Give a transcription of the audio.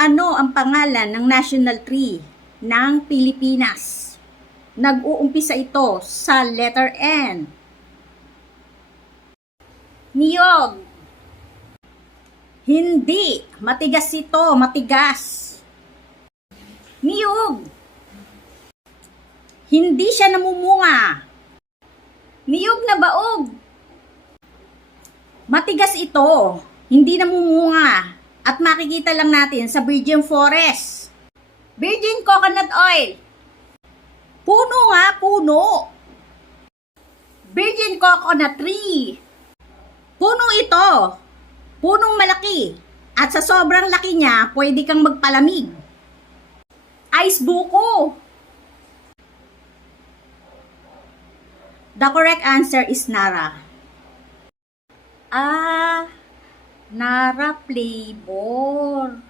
Ano ang pangalan ng national tree ng Pilipinas? Nag-uumpisa ito sa letter N. Niyog. Hindi. Matigas ito. Matigas. Niyog. Hindi siya namumunga. Niyog na baog. Matigas ito. Hindi namumunga. At makikita lang natin sa virgin forest. Virgin coconut oil. Puno nga, puno. Virgin coconut tree. Puno ito. Punong malaki. At sa sobrang laki niya, pwede kang magpalamig. Ice buko. The correct answer is Nara. Nara flavor.